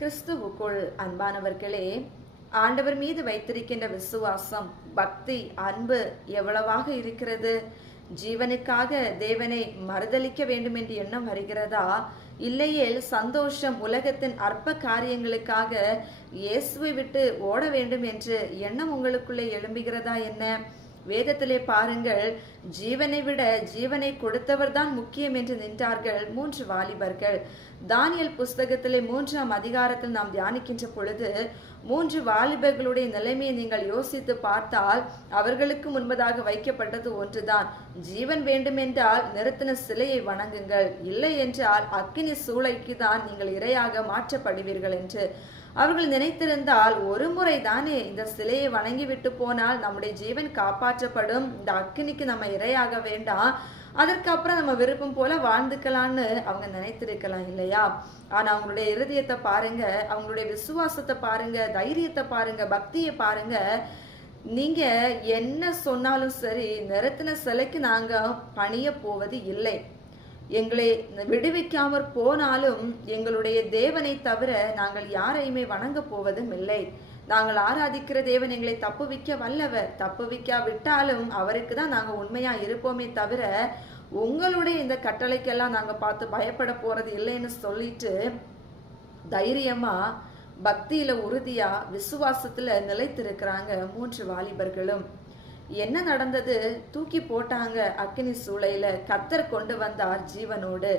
கிறிஸ்துவுக்குள் அன்பானவர்களே ஆண்டவர் மீது வைத்திருக்கின்ற விசுவாசம் பக்தி அன்பு எவ்வளவாக இருக்கிறது? ஜீவனுக்காக தேவனை மறுதலிக்க வேண்டும் என்று எண்ணம் வருகிறதா? இல்லையேல் சந்தோஷம் உலகத்தின் அற்ப காரியங்களுக்காக இயேசுவை விட்டு ஓட வேண்டும் என்று எண்ணம் உங்களுக்குள்ளே எழும்புகிறதா என்ன? வேதத்திலே பாருங்கள் ஜீவனை விட ஜீவனை கொடுத்தவர் தான் முக்கியம் என்று நின்றார்கள் மூன்று வாலிபர்கள். தானியல் புஸ்தகத்திலே மூன்றாம் அதிகாரத்தில் நாம் தியானிக்கின்ற பொழுது மூன்று வாலிபர்களுடைய நிலைமையை நீங்கள் யோசித்து பார்த்தால் அவர்களுக்கு முன்பதாக வைக்கப்பட்டது ஒன்றுதான். ஜீவன் வேண்டுமென்றால் நிறுத்தின சிலையை வணங்குங்கள். இல்லை என்றால் அக்கினி சூளைக்கு தான் நீங்கள் இரையாக மாற்றப்படுவீர்கள் என்று. அவர்கள் நினைத்திருந்தால் ஒரு முறை தானே இந்த சிலையை வணங்கிவிட்டு போனால் நம்முடைய ஜீவன் காப்பாற்றப்படும். இந்த அக்கினிக்கு நம்ம இரையாக வேண்டாம். அதற்கப்புறம் நம்ம விருப்பம் போல வாழ்ந்துக்கலான்னு அவங்க நினைத்திருக்கலாம் இல்லையா? ஆனா அவங்களுடைய இருதயத்தை பாருங்க அவங்களுடைய விசுவாசத்தை பாருங்க தைரியத்தை பாருங்க பக்தியை பாருங்க. நீங்க என்ன சொன்னாலும் சரி நிறத்தின சிலைக்கு நாங்க பணிய போவது இல்லை. எங்களை விடுவிக்காமற் போனாலும் எங்களுடைய தேவனை தவிர நாங்கள் யாரையுமே வணங்க போவதும் இல்லை. நாங்கள் ஆராதிக்கிற தேவன் எங்களை தப்புவிக்க வல்லவர். தப்புவிக்கா விட்டாலும் அவருக்கு தான் நாங்கள் உண்மையா இருப்போமே தவிர உங்களுடைய இந்த கட்டளைக்கெல்லாம் நாங்கள் பார்த்து பயப்பட போறது இல்லைன்னு சொல்லிட்டு தைரியமா பக்தியில உறுதியா விசுவாசத்துல நிலைத்திருக்கிறாங்க மூன்று வாலிபர்களும். என்ன நடந்தது? தூக்கி போட்டாங்க அக்னி சூளையில. கத்தர் கொண்டு வந்தார் ஜீவனோடு.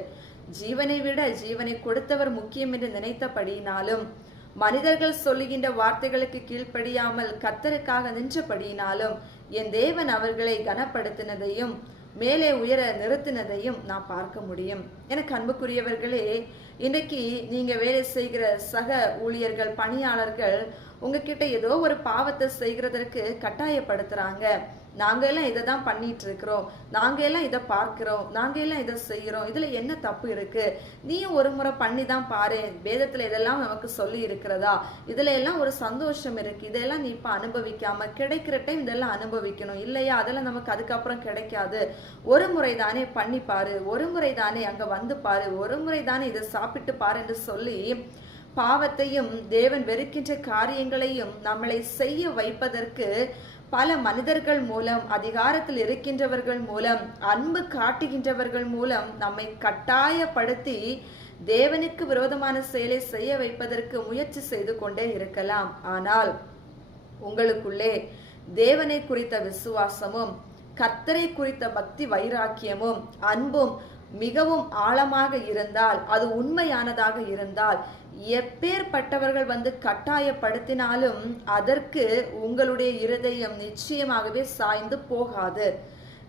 ஜீவனை விட ஜீவனை கொடுத்தவர் முக்கியம் என்று நினைத்தபடியினாலும் மனிதர்கள் சொல்லுகின்ற வார்த்தைகளுக்கு கீழ்ப்படியாமல் கத்தருக்காக நின்றபடியினாலும் என் தேவன் அவர்களை கனப்படுத்தினதையும் மேலே உயர நிறுத்தினதையும் நான் பார்க்க முடியும். எனக்கு அன்புக்குரியவர்களே இன்றைக்கு நீங்க வேலை செய்கிற சக ஊழியர்கள் பணியாளர்கள் உங்ககிட்ட ஏதோ ஒரு பாவத்தை செய்கிறதற்கு கட்டாயப்படுத்துறாங்க. நாங்க எல்லாம் இதை தான் பண்ணிட்டு இருக்கிறோம் நாங்க எல்லாம் இதை பார்க்கிறோம். நாங்க எல்லாம் இதை செய்கிறோம். இதுல என்ன தப்பு இருக்கு? நீயும் ஒரு முறை பண்ணி தான் பாரு. வேதத்துல இதெல்லாம் நமக்கு சொல்லி இருக்கிறதா? இதுல எல்லாம் ஒரு சந்தோஷம் இருக்கு. இதெல்லாம் நீ இப்ப அனுபவிக்காம கிடைக்கிற டைம் இதெல்லாம் அனுபவிக்கணும். இல்லையா? அதெல்லாம் நமக்கு அதுக்கப்புறம் கிடைக்காது. ஒரு முறை தானே பண்ணி பாரு. ஒரு முறை தானே அங்க வந்து பாரு. ஒரு முறை தானே இதை சாப்பிட்டு பார் என்று சொல்லி பாவத்தையும் தேவன் வெறுக்கின்ற காரியங்களையும் நம்மளை செய்ய வைப்பதற்கு பல மனிதர்கள் மூலம் அதிகாரத்தில் இருக்கின்றவர்கள் மூலம் அன்பு காட்டுகின்றவர்கள் மூலம் நம்மை கட்டாயப்படுத்தி தேவனுக்கு விரோதமான செயலை செய்ய வைப்பதற்கு முயற்சி செய்து கொண்டே இருக்கலாம். ஆனால் உங்களுக்குள்ளே தேவனை குறித்த விசுவாசமும் கத்தரை குறித்த பக்தி வைராக்கியமும் அன்பும் மிகவும் ஆழமாக இருந்தால் அது உண்மையானதாக இருந்தால் எப்பேற்பட்டவர்கள் வந்து கட்டாயப்படுத்தினாலும் அதற்கு உங்களுடைய இருதயம் நிச்சயமாகவே சாய்ந்து போகாது.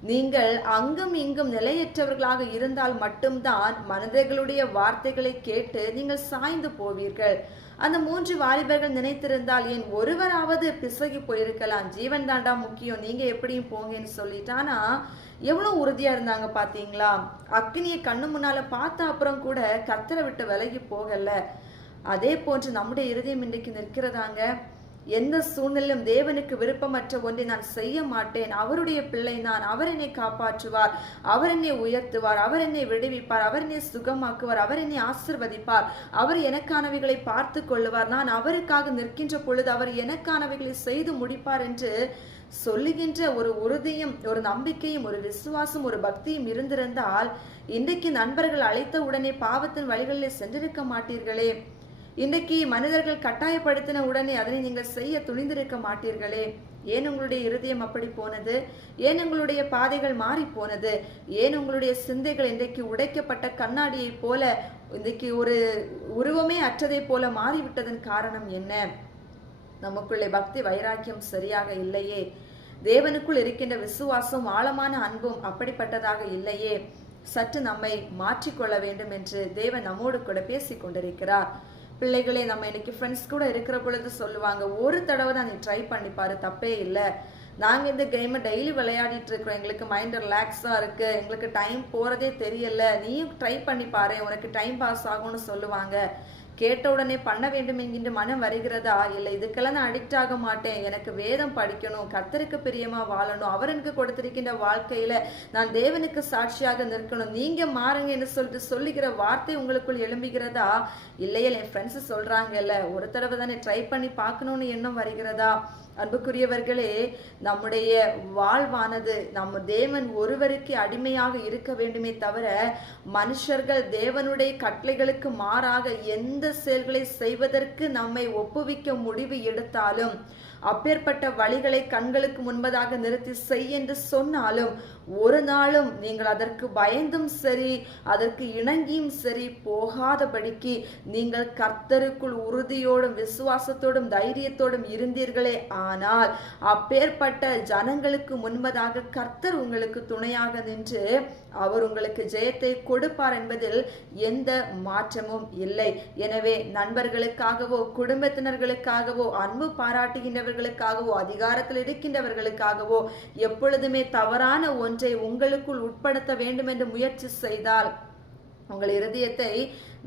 நீங்கள் அங்கும் இங்கும் நிலையற்றவர்களாக இருந்தால் மட்டும்தான் மனிதர்களுடைய வார்த்தைகளை கேட்டு நீங்கள் சாய்ந்து போவீர்கள். அந்த மூன்று வாலிபர்கள் நினைத்திருந்தால் என் ஒருவராவது பிசகி போயிருக்கலாம்? ஜீவன் தாண்டா முக்கியம். நீங்க எப்படியும் போங்கன்னு சொல்லிட்டானா எவ்வளோ எவ்வளவு உறுதியா இருந்தாங்க பாத்தீங்களா? அக்னியை கண்ணு முன்னால பார்த்த அப்புறம் கூட கத்தரை விட்டு விலகி போகல. அதே போன்று நம்முடைய இருதயம் இன்றைக்கு நிற்கிறதாங்க. எந்த சூழ்நிலையும் தேவனுக்கு விருப்பமற்ற ஒன்றை நான் செய்ய மாட்டேன். அவருடைய பிள்ளை நான். அவர் என்னை காப்பாற்றுவார். அவர் என்னை உயர்த்துவார். அவர் என்னை விடுவிப்பார். அவர் என்னை சுகமாக்குவார். அவர் என்னை ஆசிர்வதிப்பார். அவர் எனக்கானவைகளை பார்த்து கொள்ளுவார். நான் அவருக்காக நிற்கின்ற பொழுது அவர் எனக்கானவைகளை செய்து முடிப்பார் என்று சொல்லுகின்ற ஒரு உறுதியும் ஒரு நம்பிக்கையும் ஒரு விசுவாசம் ஒரு பக்தியும் இருந்திருந்தால் இன்றைக்கு நண்பர்கள் அழைத்த உடனே பாவத்தின் வழிகளில் சென்றிருக்க மாட்டீர்களே. இன்றைக்கு மனிதர்கள் கட்டாயப்படுத்தின உடனே அதனை நீங்கள் செய்ய துணிந்திருக்க மாட்டீர்களே. ஏன் உங்களுடைய இருதயம் அப்படி போனது? ஏன் உங்களுடைய பாதைகள் மாறி போனது? ஏன் உங்களுடைய சிந்தைகள் இன்றைக்கு உடைக்கப்பட்ட கண்ணாடியைப் போல இன்றைக்கு ஒரு உருவமே அற்றதை போல மாறிவிட்டதன் காரணம் என்ன? நமக்குள்ளே பக்தி வைராக்கியம் சரியாக இல்லையே. தேவனுக்குள் இருக்கின்ற விசுவாசம் ஆழமான அன்பும் அப்படிப்பட்டதாக இல்லையே. சற்று நம்மை மாற்றிக்கொள்ள வேண்டும் என்று தேவன் நம்மோடு கூட பேசிக் கொண்டிருக்கிறார் பிள்ளைகளே நம்ம இன்னைக்கு ஃப்ரெண்ட்ஸ் கூட இருக்கிற பொழுது சொல்லுவாங்க ஒரு தடவை தான் நீ ட்ரை பண்ணி பாரு தப்பே இல்லை. நாங்கள் இந்த கேமை டெய்லி விளையாடிட்டு இருக்கிறோம். எங்களுக்கு மைண்ட் ரிலாக்ஸாக இருக்கு. எங்களுக்கு டைம் போகிறதே தெரியல. நீயும் ட்ரை பண்ணி பாரு. உனக்கு டைம் பாஸ் ஆகும்னு சொல்லுவாங்க. கேட்ட உடனே பண்ண வேண்டும் என்கின்ற மனம் வருகிறதா? இல்லை இதுக்கெல்லாம் நான் அடிக்ட் ஆக மாட்டேன். எனக்கு வேதம் படிக்கணும் கர்த்தருக்கு பிரியமாக வாழணும் அவர் எனக்கு கொடுத்திருக்கின்ற வாழ்க்கையில் நான் தேவனுக்கு சாட்சியாக நிற்கணும். நீங்கள் மாறுங்க என்று சொல்லிட்டு சொல்லுகிற வார்த்தை உங்களுக்குள் எழும்புகிறதா? இல்லையே என் ஃப்ரெண்ட்ஸு சொல்கிறாங்கல்ல ஒரு தடவை தானே ட்ரை பண்ணி பார்க்கணுன்னு எண்ணம் வருகிறதா? அன்புக்குரியவர்களே நம்முடைய வாழ்வானது நம்ம தேவன் ஒருவருக்கு அடிமையாக இருக்க வேண்டுமே தவிர மனுஷர்கள் தேவனுடைய கட்டளைகளுக்கு மாறாக எந்த செயல்களை செய்வதற்கு நம்மை ஒப்புவிக்க முடிவு எடுத்தாலும் அப்பேற்பட்ட வழிகளை கண்களுக்கு முன்பதாக நிறுத்தி செய் என்று சொன்னாலும் ஒரு நாளும் நீங்கள் அதற்கு பயந்தும் சரி அதற்கு இணங்கியும் சரி போகாதபடிக்கு நீங்கள் கர்த்தருக்குள் உறுதியோடும் விசுவாசத்தோடும் தைரியத்தோடும் இருந்தீர்களே. ஆனால் அப்பேற்பட்ட ஜனங்களுக்கு முன்பதாக கர்த்தர் உங்களுக்கு துணையாக நின்று அவர் உங்களுக்கு ஜெயத்தை கொடுப்பார் என்பதில் எந்த மாற்றமும் இல்லை. எனவே நண்பர்களுக்காகவோ குடும்பத்தினர்களுக்காகவோ அன்பு பாராட்டுகின்றவர்கள் இருக்கின்றவர்களுக்காகவோ அதிகாரத்தில் இருக்கின்றவர்களுக்காகவோ எப்பொழுதுமே தவறான ஒன்றை உங்களுக்குள் உட்படுத்த வேண்டும் என்று முயற்சி செய்தால் உங்கள் இருதயத்தை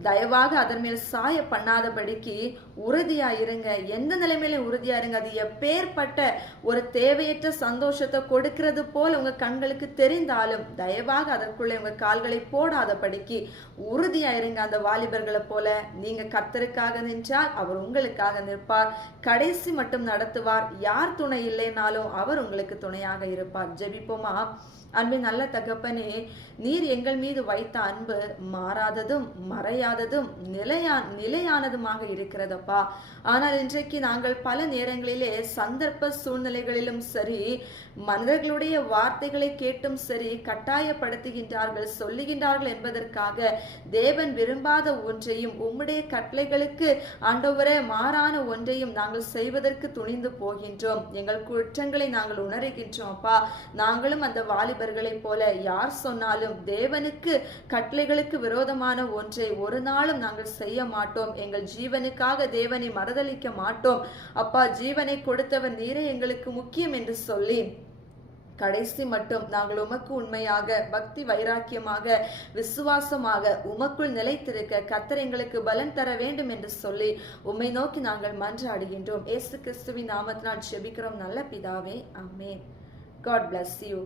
தயவாக அதன் மேல் சாய பண்ணாதபடிக்கு உறுதியா இருங்க எந்த நிலைமையில உறுதியா இருங்க அது எப்பேற்பட்ட ஒரு தேவையற்ற சந்தோஷத்தை கொடுக்கிறது போல் உங்க கண்களுக்கு தெரிந்தாலும் தயவாக அதற்குள்ளே உங்க கால்களை போடாதபடிக்கு உறுதியா இருங்க அந்த வாலிபர்களை போல நீங்க கத்தருக்காக நின்றால் அவர் உங்களுக்காக நிற்பார். கடைசி மட்டும் நடத்துவார். யார் துணை இல்லைனாலும் அவர் உங்களுக்கு துணையாக இருப்பார். ஜெபிப்போமா? அன்பின் நல்ல தகப்பனே நீர் எங்கள் மீது வைத்த அன்பு மாறாததும் மறையாததும் நிலையா நிலையானதுமாக இருக்கிறதப்பா. ஆனால் இன்றைக்கு நாங்கள் பல நேரங்களிலே சந்தர்ப்ப சூழ்நிலைகளிலும் சரி மனிதர்களுடைய வார்த்தைகளை கேட்டும் சரி கட்டாயப்படுத்துகின்றார்கள் சொல்லுகின்றார்கள் என்பதற்காக தேவன் விரும்பாத ஒன்றையும் உம்முடைய கட்டளைகளுக்கு ஆண்டவரே மாறான ஒன்றையும் நாங்கள் செய்வதற்கு துணிந்து போகின்றோம். எங்கள் குற்றங்களை நாங்கள் உணர்கின்றோம் அப்பா. நாங்களும் அந்த வாலிபர்களைப் போல யார் சொன்னாலும் தேவனுக்கு கட்டளைகளுக்கு விரோதமான ஒன்றை ஒரு நாளும் நாங்கள் செய்ய மாட்டோம். எங்கள் ஜீவனுக்காக தேவனை மறதளிக்க மாட்டோம். அப்பா ஜீவனை கொடுத்தவர் நீரே எங்களுக்கு முக்கியம் என்று சொல்லி கடைசி மட்டும் நாங்கள் உமக்கு உண்மையாக பக்தி வைராக்கியமாக விசுவாசமாக உமக்குள் நிலைத்திருக்க கத்தர் எங்களுக்கு பலன் தர வேண்டும் என்று சொல்லி உம்மை நோக்கி நாங்கள் மன்றாடுகின்றோம். ஏசு கிறிஸ்துவின் நாமத்தினால் செபிக்கிறோம் நல்ல பிதாவே அம்மே காட் பிளஸ் யூ